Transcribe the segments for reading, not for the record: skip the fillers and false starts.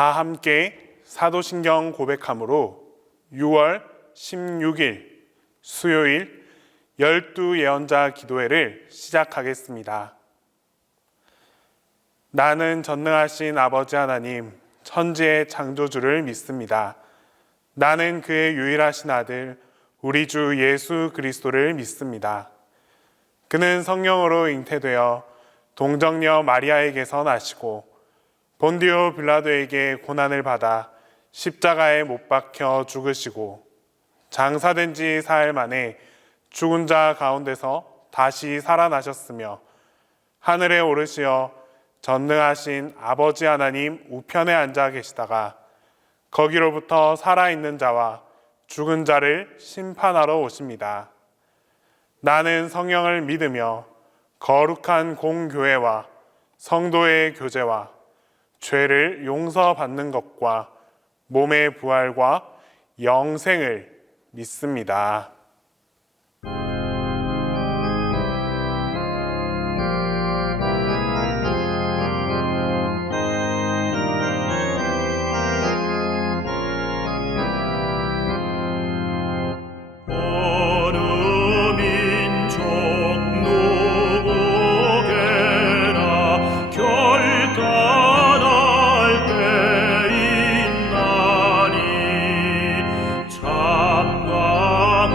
다 함께 사도신경 고백함으로 6월 16일 수요일 12예언자 기도회를 시작하겠습니다. 나는 전능하신 아버지 하나님, 천지의 창조주를 믿습니다. 나는 그의 유일하신 아들, 우리 주 예수 그리스도를 믿습니다. 그는 성령으로 잉태되어 동정녀 마리아에게서 나시고 본디오 빌라도에게 고난을 받아 십자가에 못 박혀 죽으시고 장사된 지 사흘 만에 죽은 자 가운데서 다시 살아나셨으며 하늘에 오르시어 전능하신 아버지 하나님 우편에 앉아 계시다가 거기로부터 살아있는 자와 죽은 자를 심판하러 오십니다. 나는 성령을 믿으며 거룩한 공교회와 성도의 교제와 죄를 용서받는 것과 몸의 부활과 영생을 믿습니다. 참과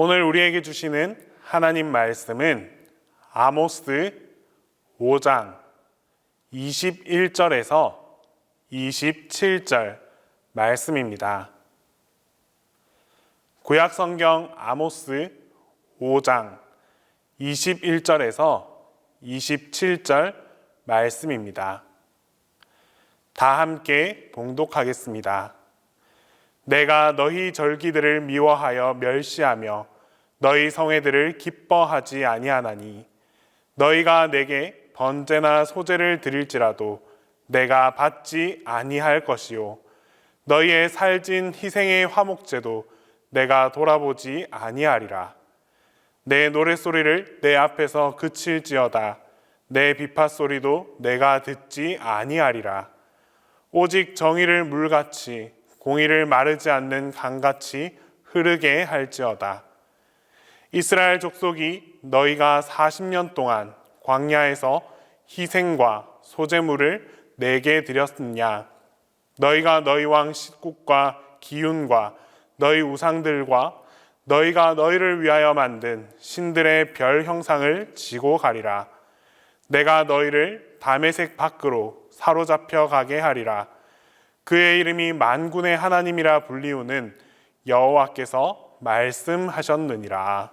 오늘 우리에게 주시는 하나님 말씀은 아모스 5장 21절에서 27절 말씀입니다. 구약 성경 아모스 5장 21절에서 27절 말씀입니다. 다 함께 봉독하겠습니다. 내가 너희 절기들을 미워하여 멸시하며 너희 성회들을 기뻐하지 아니하나니 너희가 내게 번제나 소제를 드릴지라도 내가 받지 아니할 것이요 너희의 살진 희생의 화목제도 내가 돌아보지 아니하리라. 내 노랫소리를 내 앞에서 그칠지어다 내 비파소리도 내가 듣지 아니하리라. 오직 정의를 물같이 공의를 마르지 않는 강같이 흐르게 할지어다. 이스라엘 족속이 너희가 40년 동안 광야에서 희생과 소제물을 내게 드렸느냐. 너희가 너희 왕 식국과 기운과 너희 우상들과 너희가 너희를 위하여 만든 신들의 별 형상을 지고 가리라. 내가 너희를 다메섹 밖으로 사로잡혀 가게 하리라. 그의 이름이 만군의 하나님이라 불리우는 여호와께서 말씀하셨느니라.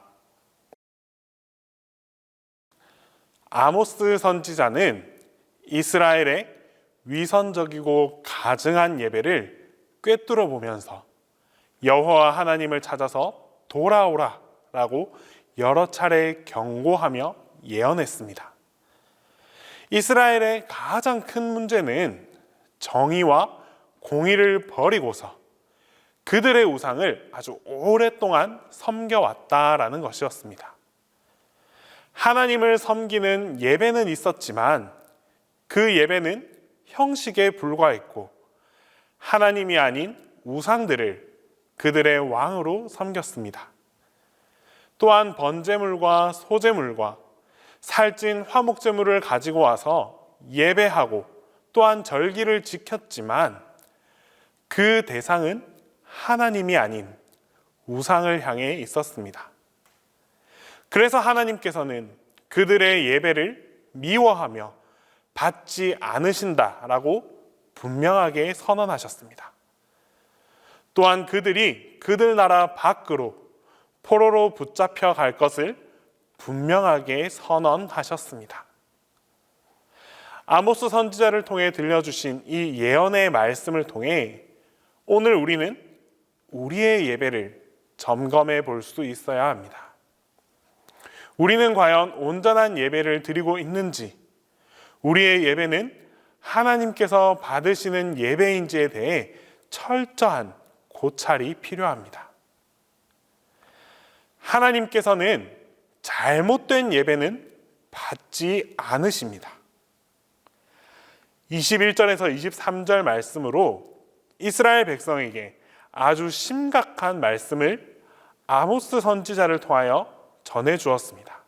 아모스 선지자는 이스라엘의 위선적이고 가증한 예배를 꿰뚫어 보면서 여호와 하나님을 찾아서 돌아오라라고 여러 차례 경고하며 예언했습니다. 이스라엘의 가장 큰 문제는 정의와 공의를 버리고서 그들의 우상을 아주 오랫동안 섬겨왔다라는 것이었습니다. 하나님을 섬기는 예배는 있었지만 그 예배는 형식에 불과했고 하나님이 아닌 우상들을 그들의 왕으로 섬겼습니다. 또한 번제물과 소제물과 살찐 화목제물을 가지고 와서 예배하고 또한 절기를 지켰지만 그 대상은 하나님이 아닌 우상을 향해 있었습니다. 그래서 하나님께서는 그들의 예배를 미워하며 받지 않으신다라고 분명하게 선언하셨습니다. 또한 그들이 그들 나라 밖으로 포로로 붙잡혀 갈 것을 분명하게 선언하셨습니다. 아모스 선지자를 통해 들려주신 이 예언의 말씀을 통해 오늘 우리는 우리의 예배를 점검해 볼 수 있어야 합니다. 우리는 과연 온전한 예배를 드리고 있는지, 우리의 예배는 하나님께서 받으시는 예배인지에 대해 철저한 고찰이 필요합니다. 하나님께서는 잘못된 예배는 받지 않으십니다. 21절에서 23절 말씀으로 이스라엘 백성에게 아주 심각한 말씀을 아모스 선지자를 통하여 전해 주었습니다.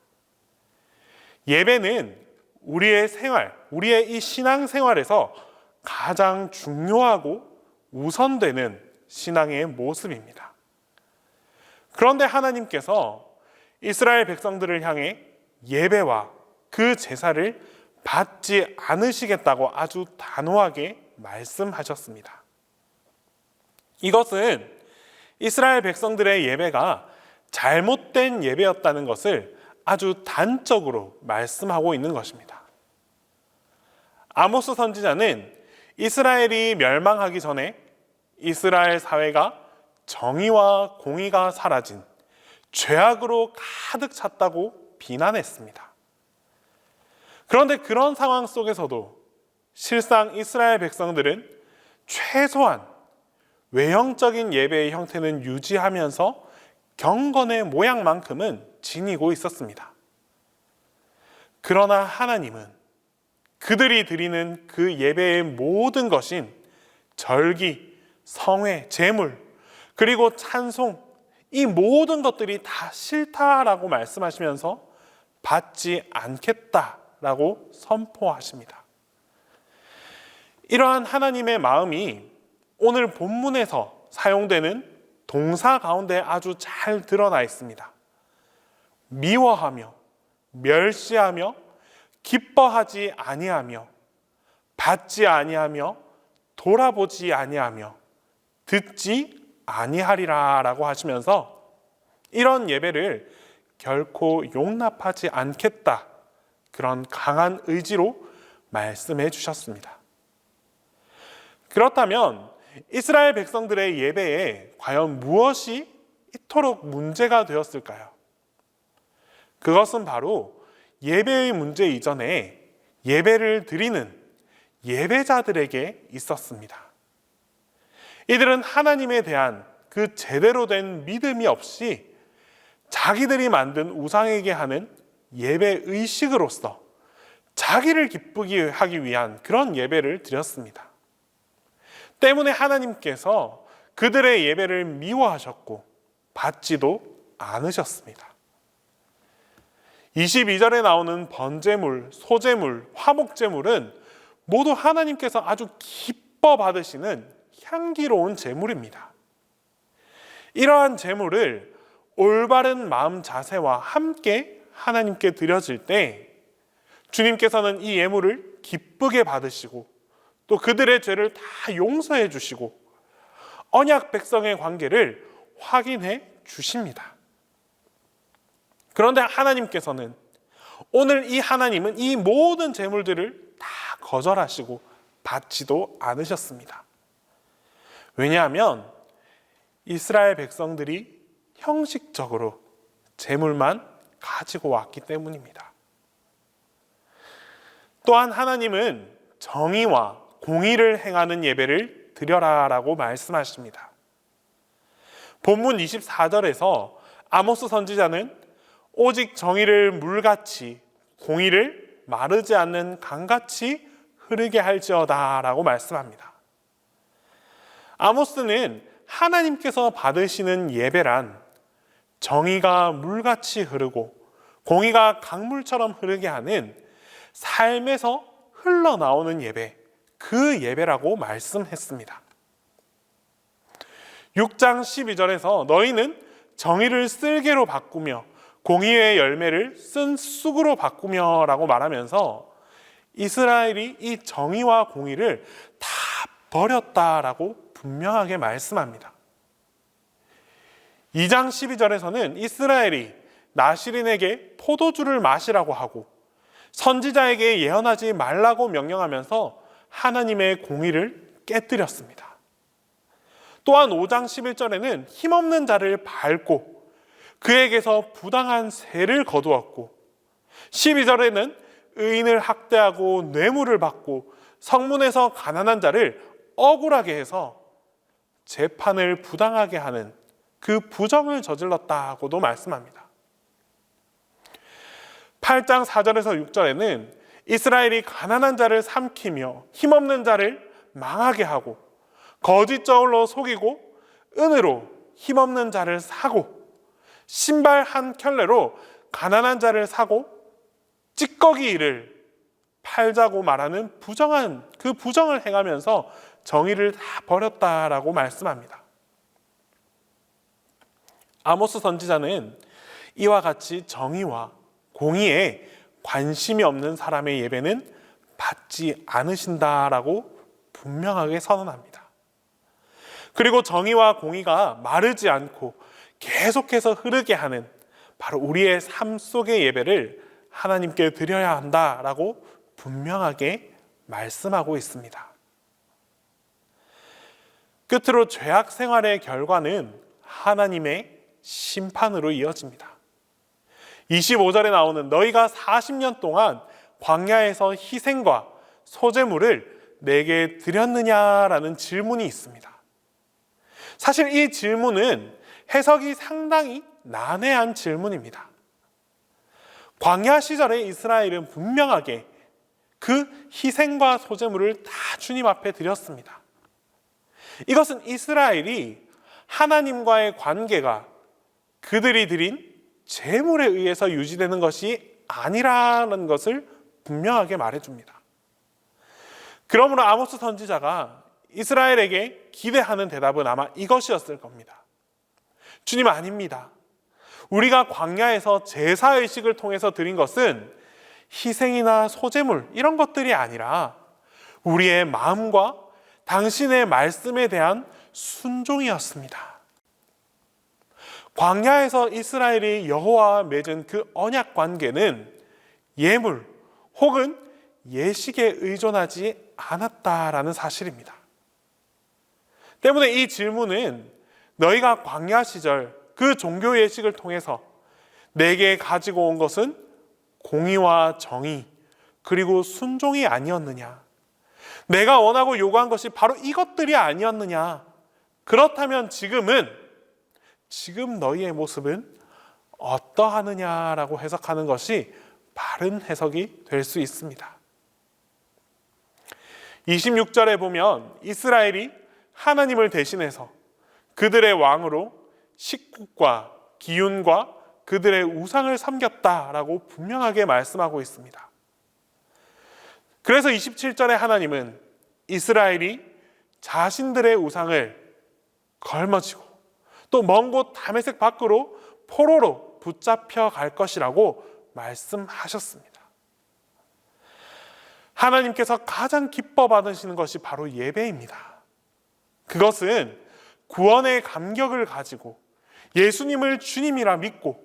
예배는 우리의 생활, 우리의 이 신앙생활에서 가장 중요하고 우선되는 신앙의 모습입니다. 그런데 하나님께서 이스라엘 백성들을 향해 예배와 그 제사를 받지 않으시겠다고 아주 단호하게 말씀하셨습니다. 이것은 이스라엘 백성들의 예배가 잘못된 예배였다는 것을 아주 단적으로 말씀하고 있는 것입니다. 아모스 선지자는 이스라엘이 멸망하기 전에 이스라엘 사회가 정의와 공의가 사라진 죄악으로 가득 찼다고 비난했습니다. 그런데 그런 상황 속에서도 실상 이스라엘 백성들은 최소한 외형적인 예배의 형태는 유지하면서 경건의 모양만큼은 지니고 있었습니다. 그러나 하나님은 그들이 드리는 그 예배의 모든 것인 절기, 성회, 제물, 그리고 찬송, 이 모든 것들이 다 싫다라고 말씀하시면서 받지 않겠다라고 선포하십니다. 이러한 하나님의 마음이 오늘 본문에서 사용되는 동사 가운데 아주 잘 드러나 있습니다. 미워하며, 멸시하며, 기뻐하지 아니하며, 받지 아니하며, 돌아보지 아니하며, 듣지 아니하리라 라고 하시면서 이런 예배를 결코 용납하지 않겠다, 그런 강한 의지로 말씀해 주셨습니다. 그렇다면 이스라엘 백성들의 예배에 과연 무엇이 이토록 문제가 되었을까요? 그것은 바로 예배의 문제 이전에 예배를 드리는 예배자들에게 있었습니다. 이들은 하나님에 대한 그 제대로 된 믿음이 없이 자기들이 만든 우상에게 하는 예배 의식으로서 자기를 기쁘게 하기 위한 그런 예배를 드렸습니다. 때문에 하나님께서 그들의 예배를 미워하셨고 받지도 않으셨습니다. 22절에 나오는 번제물, 소제물, 화목제물은 모두 하나님께서 아주 기뻐 받으시는 향기로운 제물입니다. 이러한 제물을 올바른 마음 자세와 함께 하나님께 드려질 때 주님께서는 이 예물을 기쁘게 받으시고 또 그들의 죄를 다 용서해 주시고 언약 백성의 관계를 확인해 주십니다. 그런데 하나님께서는 오늘 이 하나님은 이 모든 제물들을 다 거절하시고 받지도 않으셨습니다. 왜냐하면 이스라엘 백성들이 형식적으로 제물만 가지고 왔기 때문입니다. 또한 하나님은 정의와 공의를 행하는 예배를 드려라라고 말씀하십니다. 본문 24절에서 아모스 선지자는 오직 정의를 물같이 공의를 마르지 않는 강같이 흐르게 할지어다 라고 말씀합니다. 아모스는 하나님께서 받으시는 예배란 정의가 물같이 흐르고 공의가 강물처럼 흐르게 하는 삶에서 흘러나오는 예배, 그 예배라고 말씀했습니다. 6장 12절에서 너희는 정의를 쓸개로 바꾸며 공의의 열매를 쓴 쑥으로 바꾸며 라고 말하면서 이스라엘이 이 정의와 공의를 다 버렸다라고 분명하게 말씀합니다. 2장 12절에서는 이스라엘이 나시린에게 포도주를 마시라고 하고 선지자에게 예언하지 말라고 명령하면서 하나님의 공의를 깨뜨렸습니다. 또한 5장 11절에는 힘없는 자를 밟고 그에게서 부당한 세를 거두었고 12절에는 의인을 학대하고 뇌물을 받고 성문에서 가난한 자를 억울하게 해서 재판을 부당하게 하는 그 부정을 저질렀다고도 말씀합니다. 8장 4절에서 6절에는 이스라엘이 가난한 자를 삼키며 힘없는 자를 망하게 하고 거짓 저울로 속이고 은으로 힘없는 자를 사고 신발 한 켤레로 가난한 자를 사고 찌꺼기 일을 팔자고 말하는 부정한 그 부정을 행하면서 정의를 다 버렸다라고 말씀합니다. 아모스 선지자는 이와 같이 정의와 공의에 관심이 없는 사람의 예배는 받지 않으신다라고 분명하게 선언합니다. 그리고 정의와 공의가 마르지 않고 계속해서 흐르게 하는 바로 우리의 삶 속의 예배를 하나님께 드려야 한다라고 분명하게 말씀하고 있습니다. 끝으로 죄악 생활의 결과는 하나님의 심판으로 이어집니다. 25절에 나오는 너희가 40년 동안 광야에서 희생과 소제물을 내게 드렸느냐라는 질문이 있습니다. 사실 이 질문은 해석이 상당히 난해한 질문입니다. 광야 시절에 이스라엘은 분명하게 그 희생과 소제물을 다 주님 앞에 드렸습니다. 이것은 이스라엘이 하나님과의 관계가 그들이 드린 제물에 의해서 유지되는 것이 아니라는 것을 분명하게 말해줍니다. 그러므로 아모스 선지자가 이스라엘에게 기대하는 대답은 아마 이것이었을 겁니다. 주님 아닙니다. 우리가 광야에서 제사의식을 통해서 드린 것은 희생이나 소제물 이런 것들이 아니라 우리의 마음과 당신의 말씀에 대한 순종이었습니다. 광야에서 이스라엘이 여호와와 맺은 그 언약 관계는 예물 혹은 예식에 의존하지 않았다라는 사실입니다. 때문에 이 질문은 너희가 광야 시절 그 종교 예식을 통해서 내게 가지고 온 것은 공의와 정의 그리고 순종이 아니었느냐? 내가 원하고 요구한 것이 바로 이것들이 아니었느냐? 그렇다면 지금 너희의 모습은 어떠하느냐라고 해석하는 것이 바른 해석이 될 수 있습니다. 26절에 보면 이스라엘이 하나님을 대신해서 그들의 왕으로 식국과 기운과 그들의 우상을 섬겼다라고 분명하게 말씀하고 있습니다. 그래서 27절에 하나님은 이스라엘이 자신들의 우상을 걸머쥐고 또 먼 곳 다메섹 밖으로 포로로 붙잡혀 갈 것이라고 말씀하셨습니다. 하나님께서 가장 기뻐 받으시는 것이 바로 예배입니다. 그것은 구원의 감격을 가지고 예수님을 주님이라 믿고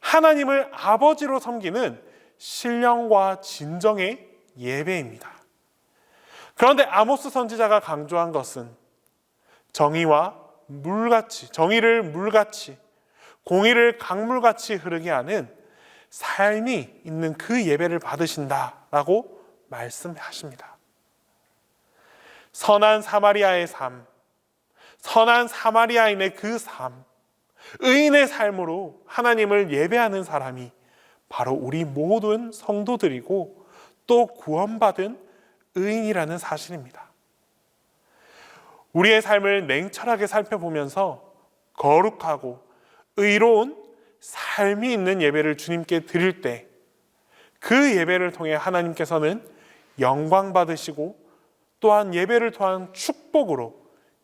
하나님을 아버지로 섬기는 신령과 진정의 예배입니다. 그런데 아모스 선지자가 강조한 것은 정의와 물같이, 정의를 물같이, 공의를 강물같이 흐르게 하는 삶이 있는 그 예배를 받으신다라고 말씀하십니다. 선한 사마리아의 삶, 선한 사마리아인의 그 삶, 의인의 삶으로 하나님을 예배하는 사람이 바로 우리 모든 성도들이고 또 구원받은 의인이라는 사실입니다. 우리의 삶을 냉철하게 살펴보면서 거룩하고 의로운 삶이 있는 예배를 주님께 드릴 때 그 예배를 통해 하나님께서는 영광 받으시고 또한 예배를 통한 축복으로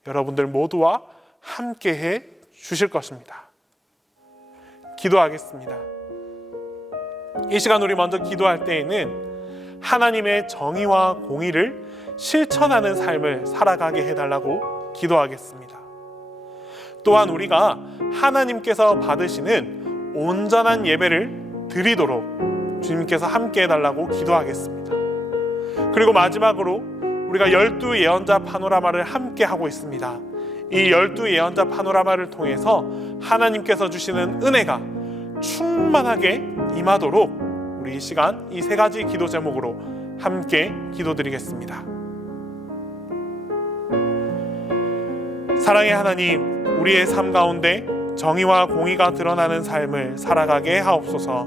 여러분들 모두와 함께해 주실 것입니다. 기도하겠습니다. 이 시간 우리 먼저 기도할 때에는 하나님의 정의와 공의를 실천하는 삶을 살아가게 해달라고 기도하겠습니다. 또한 우리가 하나님께서 받으시는 온전한 예배를 드리도록 주님께서 함께 해달라고 기도하겠습니다. 그리고 마지막으로 우리가 12 예언자 파노라마를 함께 하고 있습니다. 이 12 예언자 파노라마를 통해서 하나님께서 주시는 은혜가 충만하게 임하도록 우리 이 시간 이 세 가지 기도 제목으로 함께 기도드리겠습니다. 사랑의 하나님, 우리의 삶 가운데 정의와 공의가 드러나는 삶을 살아가게 하옵소서.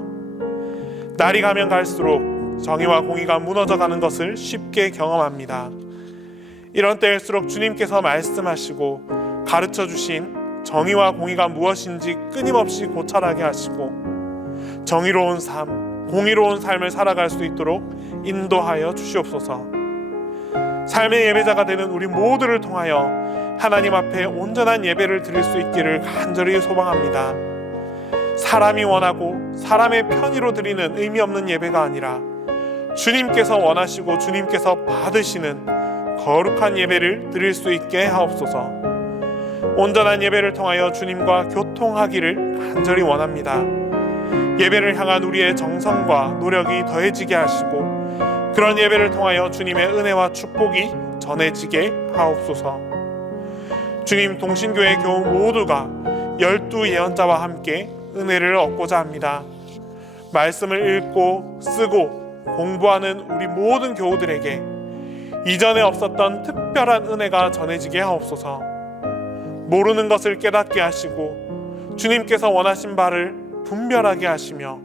날이 가면 갈수록 정의와 공의가 무너져가는 것을 쉽게 경험합니다. 이런 때일수록 주님께서 말씀하시고 가르쳐 주신 정의와 공의가 무엇인지 끊임없이 고찰하게 하시고 정의로운 삶, 공의로운 삶을 살아갈 수 있도록 인도하여 주시옵소서. 삶의 예배자가 되는 우리 모두를 통하여 하나님 앞에 온전한 예배를 드릴 수 있기를 간절히 소망합니다. 사람이 원하고 사람의 편의로 드리는 의미 없는 예배가 아니라 주님께서 원하시고 주님께서 받으시는 거룩한 예배를 드릴 수 있게 하옵소서. 온전한 예배를 통하여 주님과 교통하기를 간절히 원합니다. 예배를 향한 우리의 정성과 노력이 더해지게 하시고 그런 예배를 통하여 주님의 은혜와 축복이 전해지게 하옵소서. 주님, 동신교회 교우 모두가 12 예언자와 함께 은혜를 얻고자 합니다. 말씀을 읽고 쓰고 공부하는 우리 모든 교우들에게 이전에 없었던 특별한 은혜가 전해지게 하옵소서. 모르는 것을 깨닫게 하시고 주님께서 원하신 바를 분별하게 하시며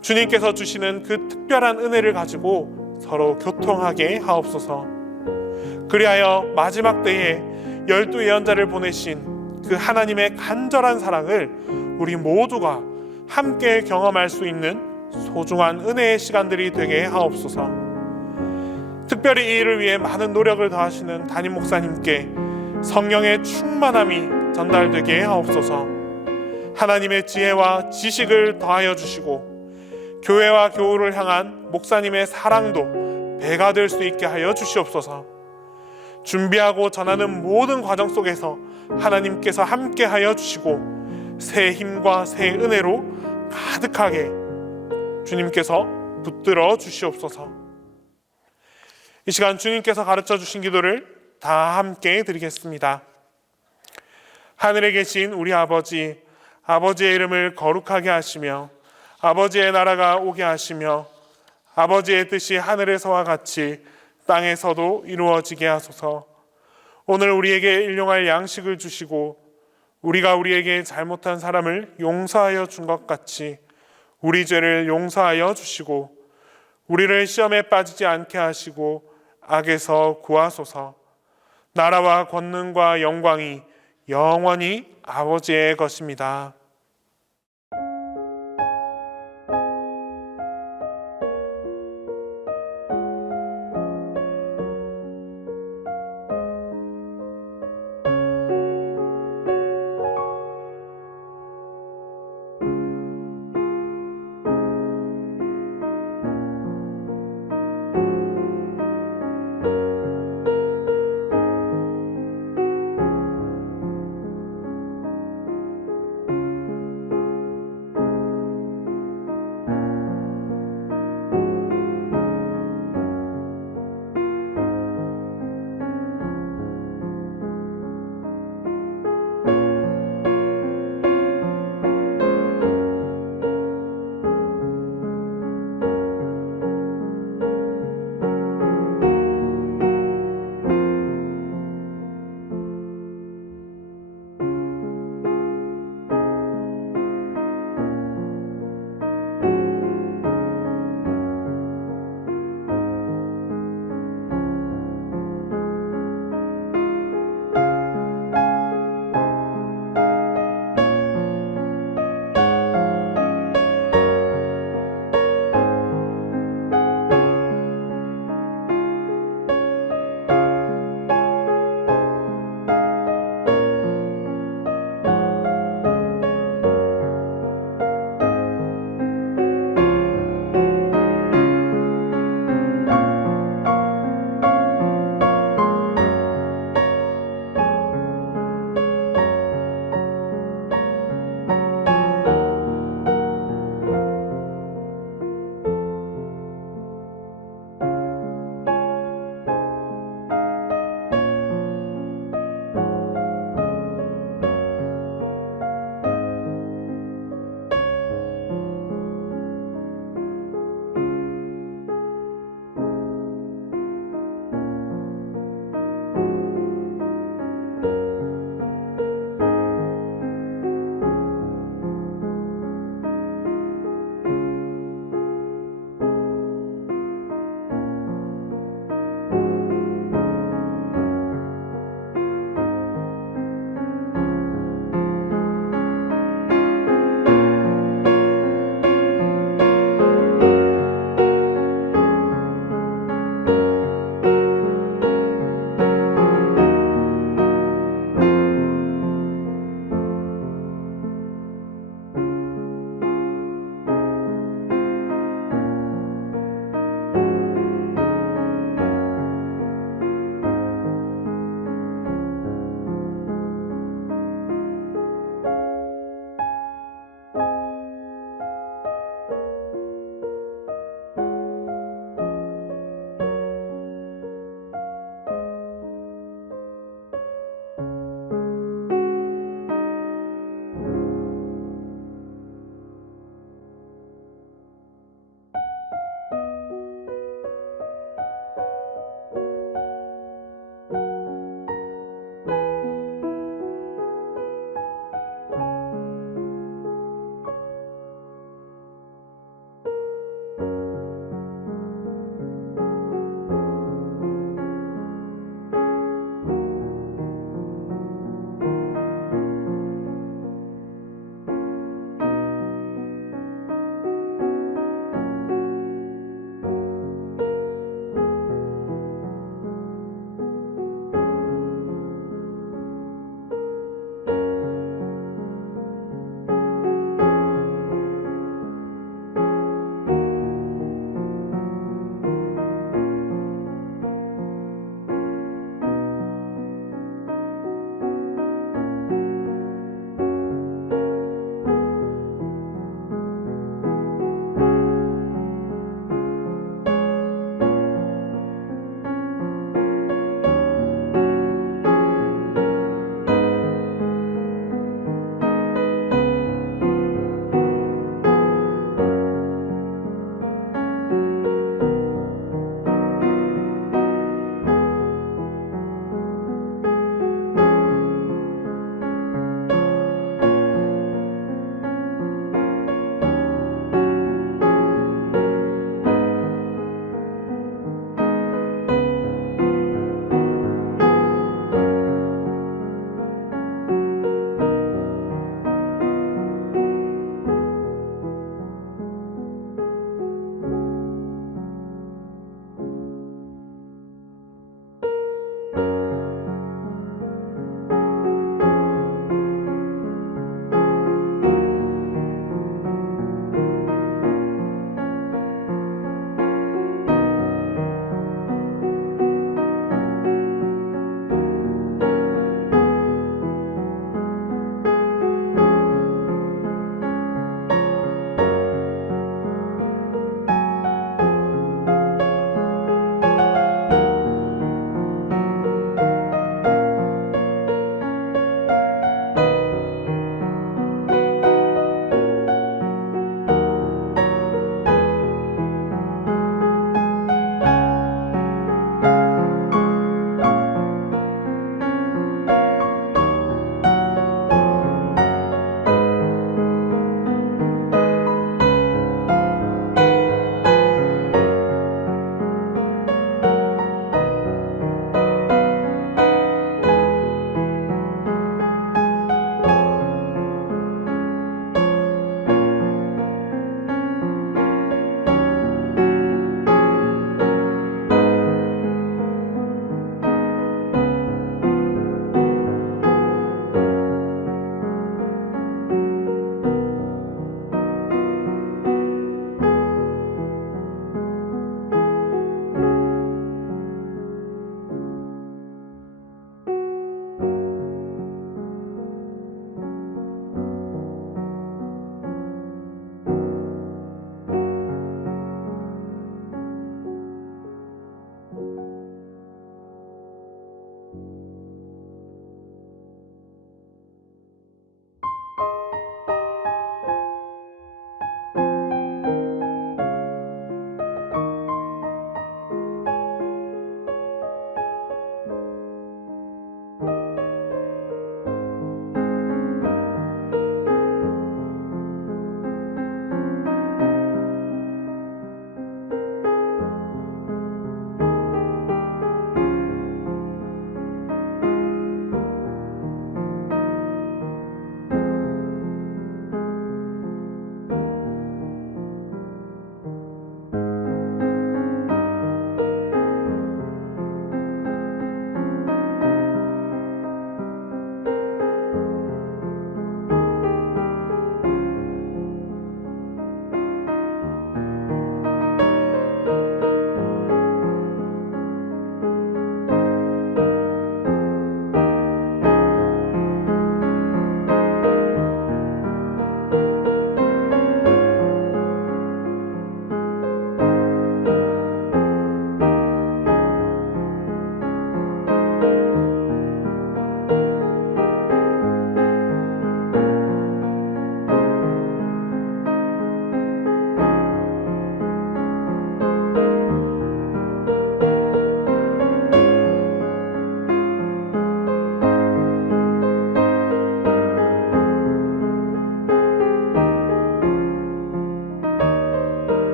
주님께서 주시는 그 특별한 은혜를 가지고 서로 교통하게 하옵소서. 그리하여 마지막 때에 12 예언자를 보내신 그 하나님의 간절한 사랑을 우리 모두가 함께 경험할 수 있는 소중한 은혜의 시간들이 되게 하옵소서. 특별히 이 일을 위해 많은 노력을 다하시는 담임 목사님께 성령의 충만함이 전달되게 하옵소서. 하나님의 지혜와 지식을 더하여 주시고 교회와 교우를 향한 목사님의 사랑도 배가 될 수 있게 하여 주시옵소서. 준비하고 전하는 모든 과정 속에서 하나님께서 함께 하여 주시고 새 힘과 새 은혜로 가득하게 주님께서 붙들어 주시옵소서. 이 시간 주님께서 가르쳐 주신 기도를 다 함께 드리겠습니다. 하늘에 계신 우리 아버지, 아버지의 이름을 거룩하게 하시며 아버지의 나라가 오게 하시며 아버지의 뜻이 하늘에서와 같이 땅에서도 이루어지게 하소서. 오늘 우리에게 일용할 양식을 주시고 우리가 우리에게 잘못한 사람을 용서하여 준 것 같이 우리 죄를 용서하여 주시고 우리를 시험에 빠지지 않게 하시고 악에서 구하소서. 나라와 권능과 영광이 영원히 아버지의 것입니다.